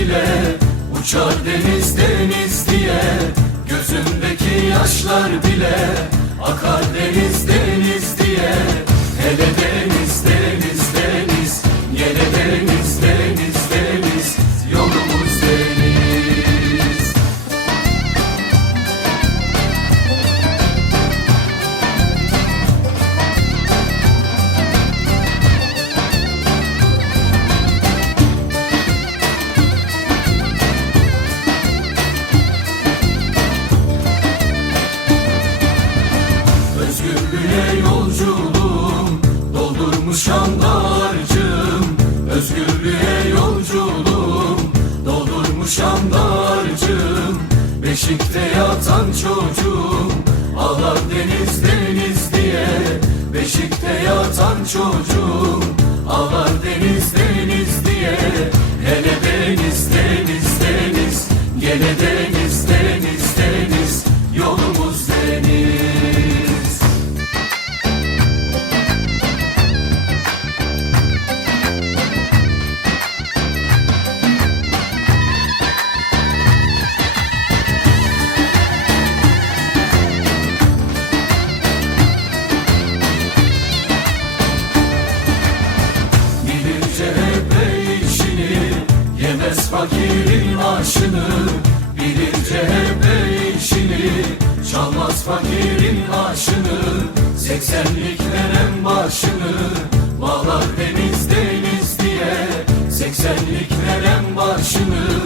ile Uçar deniz deniz diye. Gözümdeki yaşlar bile Akar deniz Doldurmuş andarcım Özgürlüğe yolculuğum. Doldurmuş andarcım Beşikte yatan çocuğum. Ağlar deniz deniz diye Beşikte yatan çocuğum. Ağlar deniz Yemez fakirin aşını Bilir CHP işini. Çalmaz fakirin aşını Seksenliklerin başını. Bağlar deniz deniz diye Seksenliklerin başını